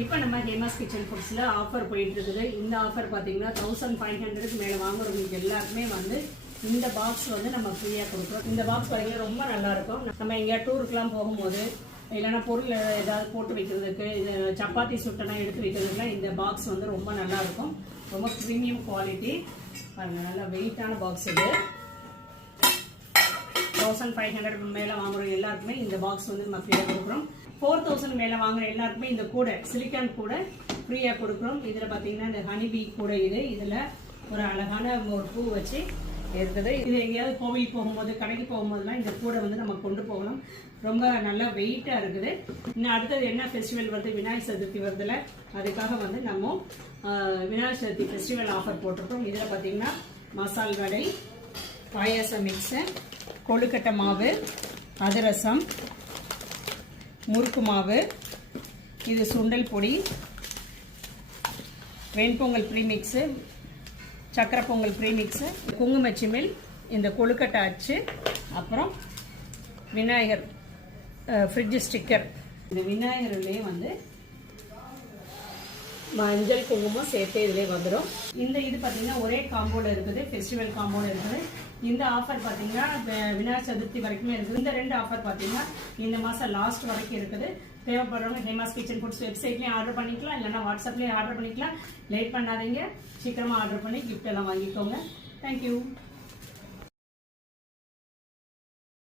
இப்போ நம்ம Hema's kitchen ஃபுட்ஸில் offer போயிட்டு இருக்குது. இந்த ஆஃபர் பார்த்தீங்கன்னா 1500க்கு மேலே வாங்குறவங்களுக்கு எல்லாருக்குமே வந்து இந்த பாக்ஸ் வந்து நம்ம ஃப்ரீயாக கொடுக்குறோம். இந்த பாக்ஸ் பார்த்தீங்கன்னா ரொம்ப நல்லாயிருக்கும். நம்ம எங்கேயா டூருக்குலாம் போகும்போது இல்லைன்னா பொருள் ஏதாவது போட்டு வைக்கிறதுக்கு, இது சப்பாத்தி சுட்டெல்லாம் எடுத்து வைக்கிறதுக்குலாம் இந்த பாக்ஸ் வந்து ரொம்ப நல்லாயிருக்கும். ரொம்ப ப்ரீமியம் குவாலிட்டி பாருங்கள், நல்லா வெயிட்டான பாக்ஸ் இது. 1500 மேலே வாங்குற எல்லாருக்குமே இந்த பாக்ஸ் வந்து நம்ம ஃப்ரீயாக கொடுக்குறோம். 4000 மேலே வாங்குற எல்லாருக்குமே இந்த கூடை, சிலிக்கான் கூடை ஃப்ரீயாக கொடுக்குறோம். இதில் பார்த்தீங்கன்னா இந்த ஹனிபீ கூடை இதில் ஒரு அழகான ஒரு பூ வச்சு இருக்குது. இது எங்கேயாவது கோவில் போகும்போது, கடைக்கு போகும்போதுலாம் இந்த கூடை வந்து நம்ம கொண்டு போகலாம். ரொம்ப நல்லா வெயிட்டாக இருக்குது. இன்னும் அடுத்தது என்ன ஃபெஸ்டிவல் வருது, விநாயகர் சதுர்த்தி வருதுல, அதுக்காக வந்து நம்ம விநாயகர் சதுர்த்தி ஃபெஸ்டிவல் ஆஃபர் போட்டிருக்கோம். இதில் பார்த்தீங்கன்னா மசால் வடை, பாயாசம் மிக்ஸு, கொழுக்கட்டை மாவு, அதிரசம், முறுக்கு மாவு, இது சுண்டல் பொடி, வெண்பொங்கல் ப்ரீமிக்ஸு, சக்கரை பொங்கல் ப்ரீமிக்ஸு, குங்குமச்சிமில், இந்த கொழுக்கட்டை அச்சு, அப்புறம் விநாயகர் ஃப்ரிட்ஜ் ஸ்டிக்கர். இந்த விநாயகர்லேயே வந்து மஞ்சள் குங்குமம் சேர்த்து இதிலே வந்துடும். இது பார்த்தீங்கன்னா ஒரே காம்போல இருக்குது, ஃபெஸ்டிவல் காம்போல இருக்குது. இந்த ஆஃபர் பார்த்தீங்கன்னா விநாயகர் சதுர்த்தி வரைக்குமே இருக்குது. இந்த 2 ஆஃபர் பார்த்தீங்கன்னா இந்த மாதம் லாஸ்ட் வரைக்கும் இருக்குது. தேவைப்படுறவங்க ஹேமாஸ் கிச்சன் ஃபுட்ஸ் வெப்சைட்லேயும் ஆர்டர் பண்ணிக்கலாம், இல்லைன்னா வாட்ஸ்அப்லேயும் ஆர்டர் பண்ணிக்கலாம். லேட் பண்ணாதீங்க, சீக்கிரமாக ஆர்டர் பண்ணி கிஃப்ட் எல்லாம் வாங்கிக்கோங்க. தேங்க்யூ.